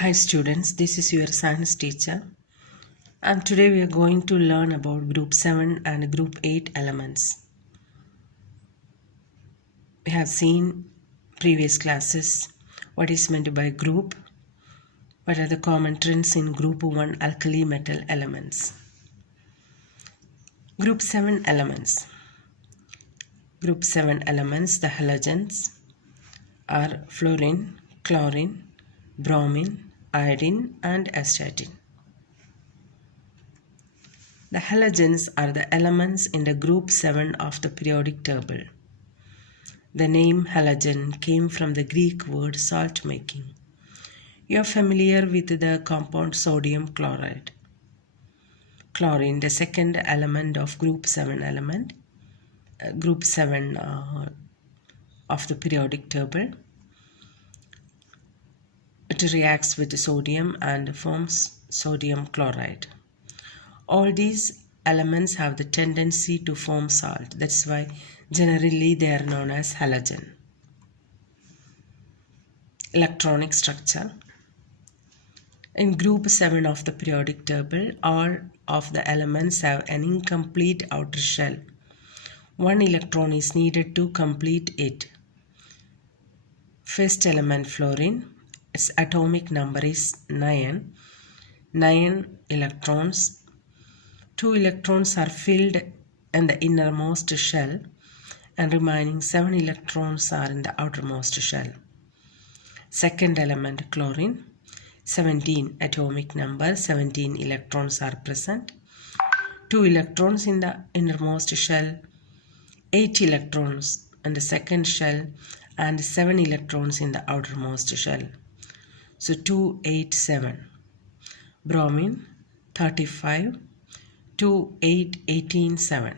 Hi students, this is your science teacher and today we are going to learn about group 7 and group 8 elements. We have seen previous classes what is meant by group, what are the common trends in group 1 alkali metal elements. Group 7 elements. Group 7 elements, the halogens are fluorine, chlorine, bromine, iodine and astatine. The halogens are the elements in the group 7 of the periodic table. The name halogen came from the Greek word salt making. You are familiar with the compound sodium chloride. Chlorine, the second element of group 7 of the periodic table. It reacts with sodium and forms sodium chloride. All these elements have the tendency to form salt. That's why generally they are known as halogen. Electronic structure. In group 7 of the periodic table, all of the elements have an incomplete outer shell. One electron is needed to complete it. First element, fluorine, its atomic number is 9. 9 electrons. 2 electrons are filled in the innermost shell and remaining 7 electrons are in the outermost shell. Second element, chlorine, 17 atomic number, 17 electrons are present. 2 electrons in the innermost shell, 8 electrons in the second shell and 7 electrons in the outermost shell. So 2, 8, 7. Bromine, 35. 2, 8, 18, 7.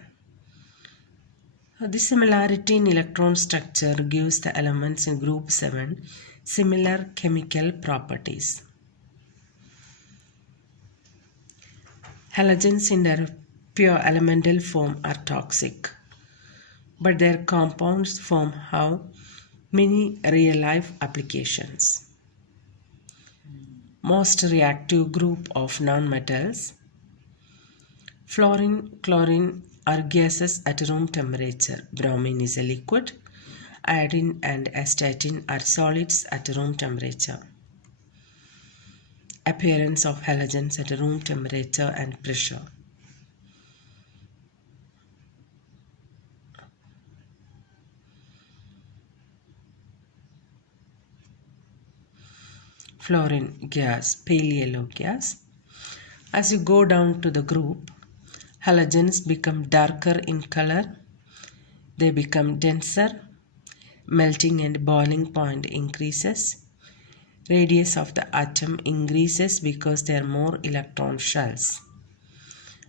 This similarity in electron structure gives the elements in group 7 similar chemical properties. Halogens in their pure elemental form are toxic, but their compounds form have many real-life applications. Most reactive group of nonmetals. Fluorine, chlorine are gases at room temperature. Bromine is a liquid. Iodine and astatine are solids at room temperature. Appearance of halogens at room temperature and pressure. Fluorine gas, pale yellow gas. As you go down to the group, halogens become darker in color. They become denser. Melting and boiling point increases. Radius of the atom increases because there are more electron shells.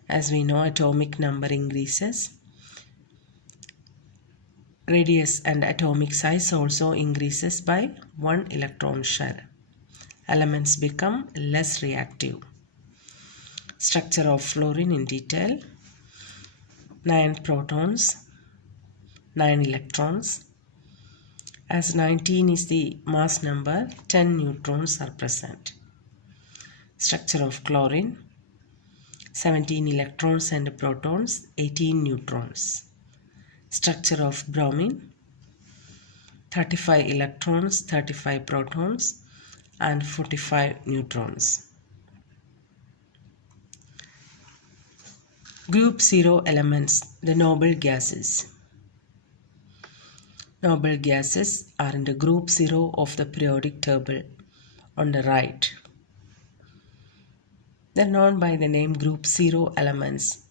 As we know, atomic number increases. Radius and atomic size also increases by 1 electron shell. Elements become less reactive. Structure of fluorine in detail. 9 protons, 9 electrons. As 19 is the mass number, 10 neutrons are present. Structure of chlorine, 17 electrons and protons, 18 neutrons. Structure of bromine, 35 electrons, 35 protons and 45 neutrons. Group 0 elements, the noble gases. Noble gases are in the group 0 of the periodic table on the right. They are known by the name group 0 elements.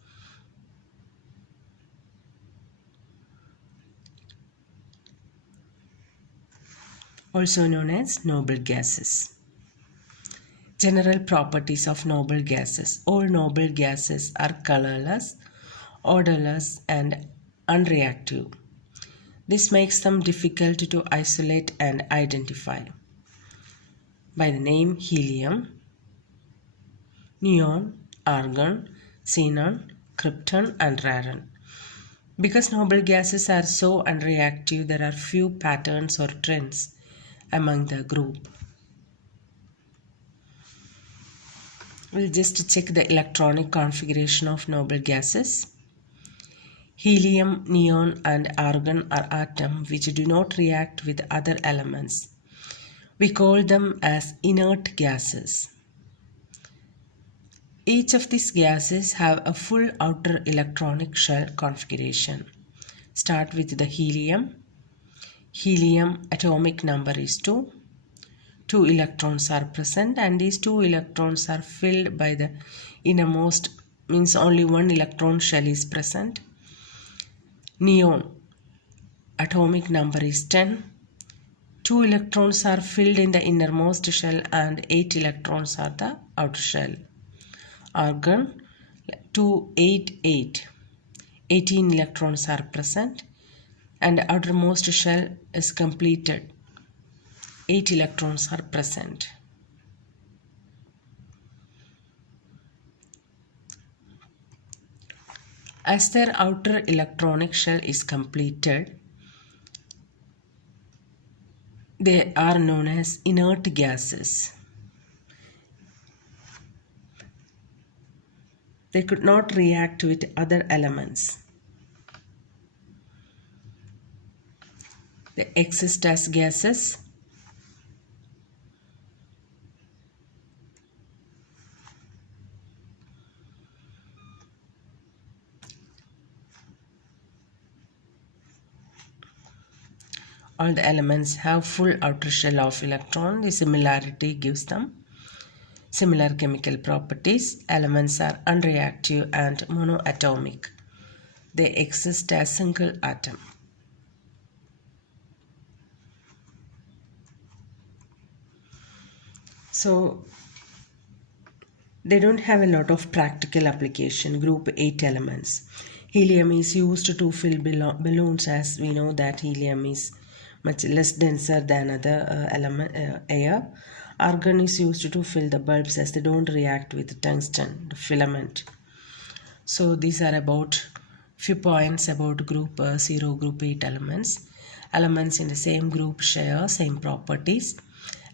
Also known as noble gases. General properties of noble gases. All noble gases are colorless, odorless and unreactive. This makes them difficult to isolate and identify. By the name helium, neon, argon, xenon, krypton and radon. Because noble gases are so unreactive, there are few patterns or trends among the group. We'll just check the electronic configuration of noble gases. Helium, neon and argon are atoms which do not react with other elements. We call them as inert gases. Each of these gases have a full outer electronic shell configuration. Start with the helium. Helium atomic number is 2. 2 electrons are present and these 2 electrons are filled by the innermost, means only 1 electron shell is present. Neon atomic number is 10. 2 electrons are filled in the innermost shell and 8 electrons are the outer shell. Argon 288. 18 electrons are present and the outermost shell is completed. 8 electrons are present. As their outer electronic shell is completed, they are known as inert gases. They could not react with other elements. They exist as gases. All the elements have full outer shell of electron. The similarity gives them similar chemical properties. Elements are unreactive and monoatomic. They exist as single atom. So they don't have a lot of practical application. Group 8 elements. Helium is used to fill balloons, as we know that helium is much less denser than other air. Argon is used to fill the bulbs as they don't react with tungsten, the filament. So these are about few points about group 0, group 8 elements. Elements in the same group share same properties.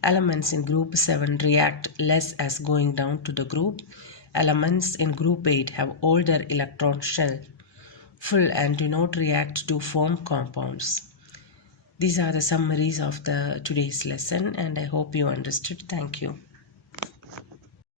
Elements in group 7 react less as going down to the group. Elements in group 8 have older electron shell full and do not react to form compounds. These are the summaries of the today's lesson and I hope you understood. Thank you.